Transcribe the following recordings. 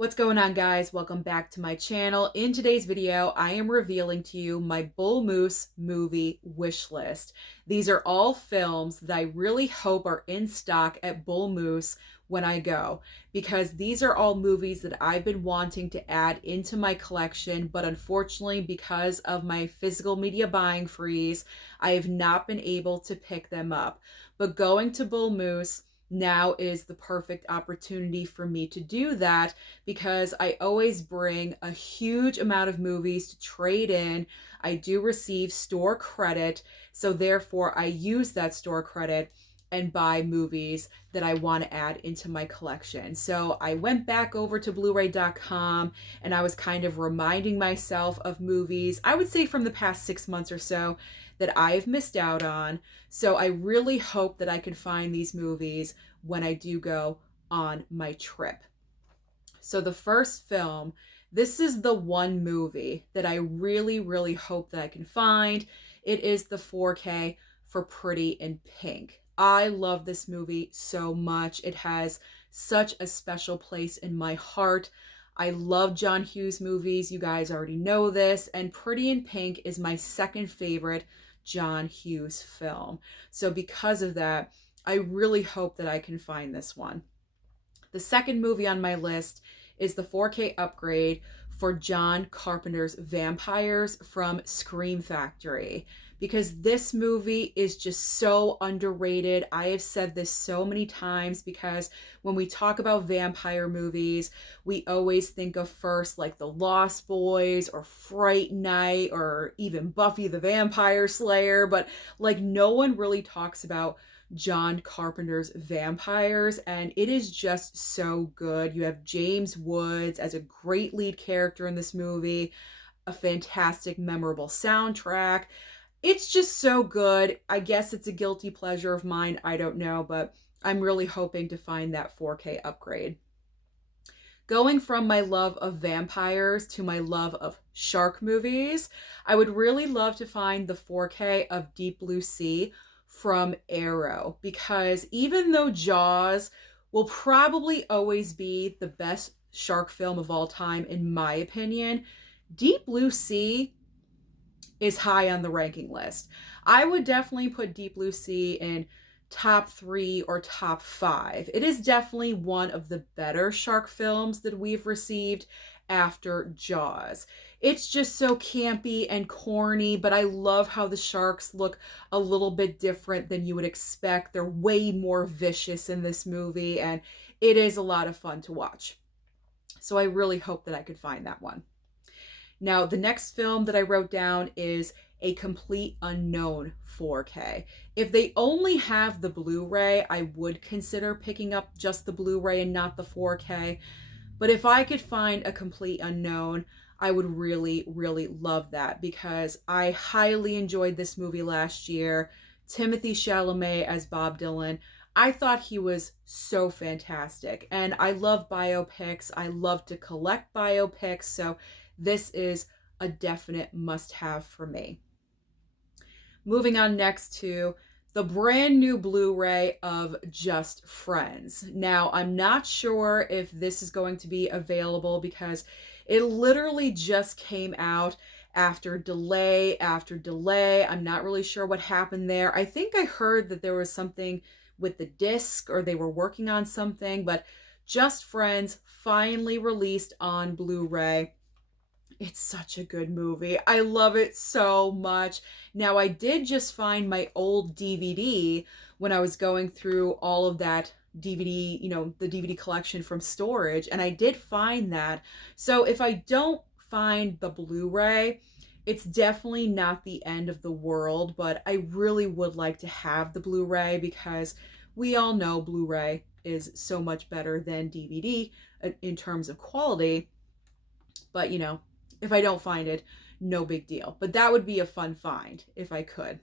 What's going on, guys? Welcome back to my channel. In today's video, I am revealing to you my Bullmoose movie wish list. These are all films that I really hope are in stock at Bullmoose when I go, because these are all movies that I've been wanting to add into my collection, but unfortunately, because of my physical media buying freeze, I have not been able to pick them up. But going to Bullmoose now is the perfect opportunity for me to do that, because I always bring a huge amount of movies to trade in. I do receive store credit, so therefore I use that store credit and buy movies that I want to add into my collection. So I went back over to Blu-ray.com and I was kind of reminding myself of movies, I would say from the past 6 months or so, that I've missed out on. So I really hope that I can find these movies when I do go on my trip. So the first film, this is the one movie that I really hope that I can find. It is the 4K for Pretty in Pink. I love this movie so much. It has such a special place in my heart. I love John Hughes movies. You guys already know this. And Pretty in Pink is my second favorite John Hughes film. So because of that, I really hope that I can find this one. The second movie on my list is the 4K upgrade for John Carpenter's Vampires from Scream Factory, because this movie is just so underrated. I have said this so many times, because when we talk about vampire movies, we always think of first like The Lost Boys or Fright Night or even Buffy the Vampire Slayer, but like no one really talks about John Carpenter's Vampires, and it is just so good. You have James Woods as a great lead character in this movie, a fantastic, memorable soundtrack. It's just so good. I guess it's a guilty pleasure of mine. I don't know, but I'm really hoping to find that 4K upgrade. Going from my love of vampires to my love of shark movies, I would really love to find the 4K of Deep Blue Sea from Arrow, because even though Jaws will probably always be the best shark film of all time, in my opinion, Deep Blue Sea is high on the ranking list. I would definitely put Deep Blue Sea in top 3 or top 5. It is definitely one of the better shark films that we've received after Jaws. It's just so campy and corny, but I love how the sharks look a little bit different than you would expect. They're way more vicious in this movie, and it is a lot of fun to watch. So I really hope that I could find that one. Now, the next film that I wrote down is A Complete Unknown 4K. If they only have the Blu-ray, I would consider picking up just the Blu-ray and not the 4K. But if I could find A Complete Unknown, I would really love that, because I highly enjoyed this movie last year. Timothée Chalamet as Bob Dylan. I thought he was so fantastic. And I love biopics. I love to collect biopics. So this is a definite must-have for me. Moving on next to the brand new Blu-ray of Just Friends. Now, I'm not sure if this is going to be available, because it literally just came out after delay after delay. I'm not really sure what happened there. I think I heard that there was something with the disc, or they were working on something, but Just Friends finally released on Blu-ray. It's such a good movie. I love it so much. Now, I did just find my old DVD when I was going through all of that DVD, the DVD collection from storage, and I did find that. So if I don't find the Blu-ray, it's definitely not the end of the world, but I really would like to have the Blu-ray, because we all know Blu-ray is so much better than DVD in terms of quality. But, if I don't find it, no big deal. But that would be a fun find if I could.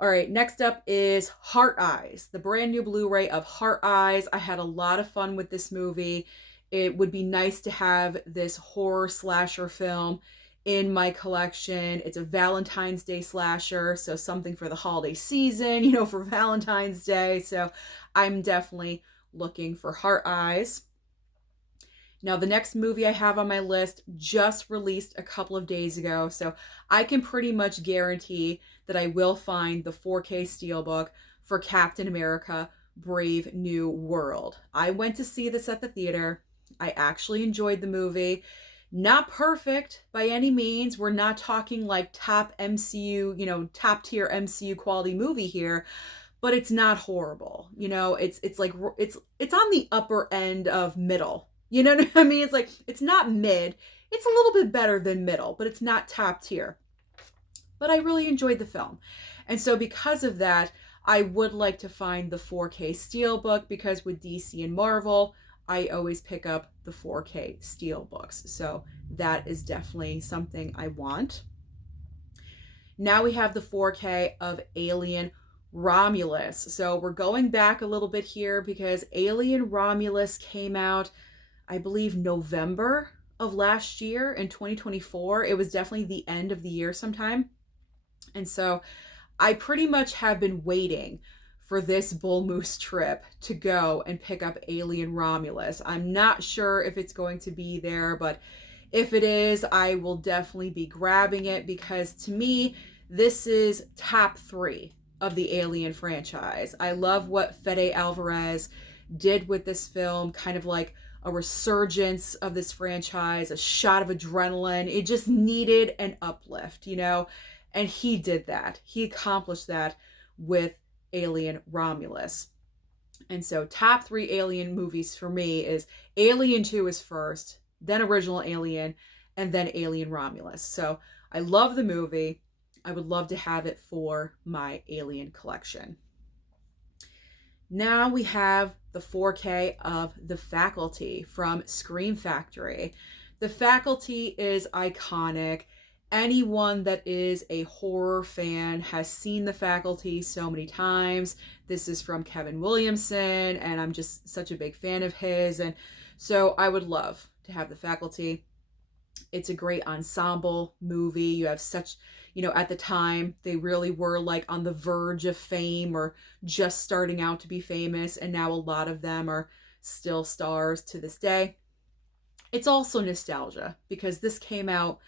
All right, next up is Heart Eyes, the brand new Blu-ray of Heart Eyes. I had a lot of fun with this movie. It would be nice to have this horror slasher film in my collection. It's a Valentine's Day slasher, so something for the holiday season, for Valentine's Day. So I'm definitely looking for Heart Eyes. Now, the next movie I have on my list just released a couple of days ago, so I can pretty much guarantee that I will find the 4K Steelbook for Captain America Brave New World. I went to see this at the theater. I actually enjoyed the movie. Not perfect by any means. We're not talking like top MCU, top tier MCU quality movie here, but it's not horrible. It's like it's on the upper end of middle. You know what I mean? It's like it's not mid. It's a little bit better than middle, but it's not top tier. But I really enjoyed the film. And so because of that, I would like to find the 4K Steelbook, because with DC and Marvel, I always pick up the 4K Steelbooks. So that is definitely something I want. Now we have the 4K of Alien Romulus. So we're going back a little bit here because Alien Romulus came out, I believe, November of last year in 2024. It was definitely the end of the year sometime. And so I pretty much have been waiting for this Bullmoose trip to go and pick up Alien Romulus. I'm not sure if it's going to be there, but if it is, I will definitely be grabbing it, because to me, this is top 3 of the Alien franchise. I love what Fede Alvarez did with this film, kind of like a resurgence of this franchise, a shot of adrenaline. It just needed an uplift, and he did that. He accomplished that with Alien Romulus. And so top 3 Alien movies for me is Alien 2 is first, then Original Alien, and then Alien Romulus. So I love the movie. I would love to have it for my Alien collection. Now we have the 4K of The Faculty from Scream Factory. The Faculty is iconic. Anyone that is a horror fan has seen The Faculty so many times. This is from Kevin Williamson, and I'm just such a big fan of his. And so I would love to have The Faculty. It's a great ensemble movie. You have such, at the time, they really were like on the verge of fame or just starting out to be famous. And now a lot of them are still stars to this day. It's also nostalgia, because this came out,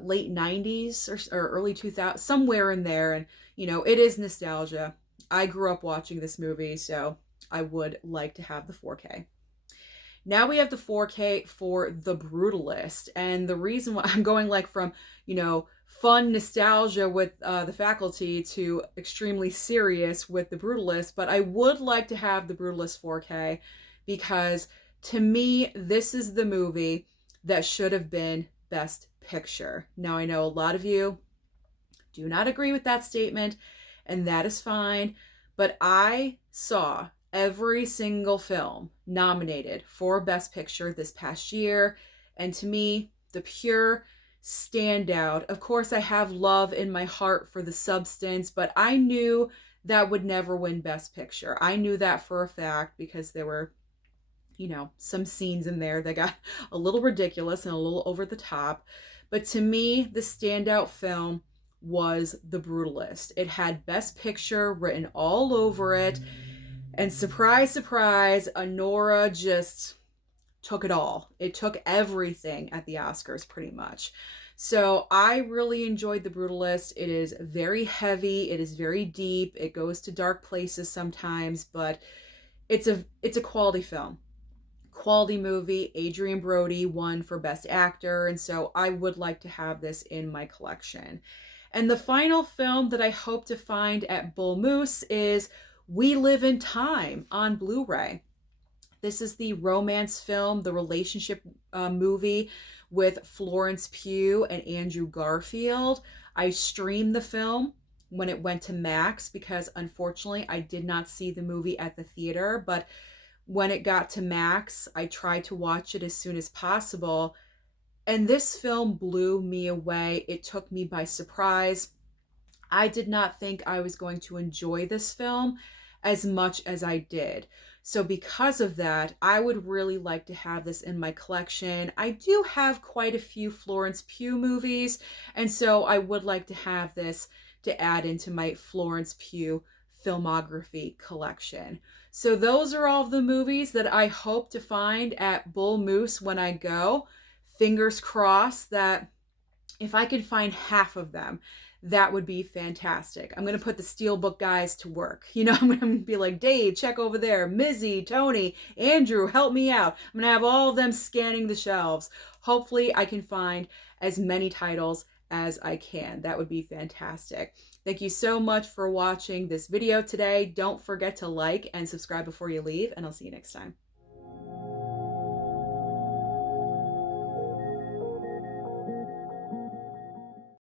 late 90s or early 2000s, somewhere in there. And, it is nostalgia. I grew up watching this movie, so I would like to have the 4K. Now we have the 4K for The Brutalist. And the reason why I'm going from, fun nostalgia with The Faculty to extremely serious with The Brutalist, but I would like to have The Brutalist 4K, because to me, this is the movie that should have been Best Picture. Now, I know a lot of you do not agree with that statement, and that is fine, but I saw every single film nominated for Best Picture this past year, and to me, the pure standout, of course, I have love in my heart for The Substance, but I knew that would never win Best Picture. I knew that for a fact, because there were some scenes in there that got a little ridiculous and a little over the top. But to me, the standout film was The Brutalist. It had Best Picture written all over it. And surprise, surprise, Anora just took it all. It took everything at the Oscars, pretty much. So I really enjoyed The Brutalist. It is very heavy. It is very deep. It goes to dark places sometimes, but it's a quality film. Quality movie. Adrian Brody won for Best Actor, and so I would like to have this in my collection. And the final film that I hope to find at Bullmoose is We Live in Time on Blu-ray. This is the romance film, the relationship movie with Florence Pugh and Andrew Garfield. I streamed the film when it went to Max, because unfortunately I did not see the movie at the theater, but when it got to Max, I tried to watch it as soon as possible. And this film blew me away. It took me by surprise. I did not think I was going to enjoy this film as much as I did. So because of that, I would really like to have this in my collection. I do have quite a few Florence Pugh movies, and so I would like to have this to add into my Florence Pugh filmography collection. So those are all of the movies that I hope to find at Bullmoose when I go. Fingers crossed that if I could find half of them, that would be fantastic. I'm going to put the Steelbook guys to work. You know, I'm going to be like, Dave, check over there. Mizzy, Tony, Andrew, help me out. I'm going to have all of them scanning the shelves. Hopefully I can find as many titles as I can. That would be fantastic. Thank you so much for watching this video today. Don't forget to like and subscribe before you leave, and I'll see you next time.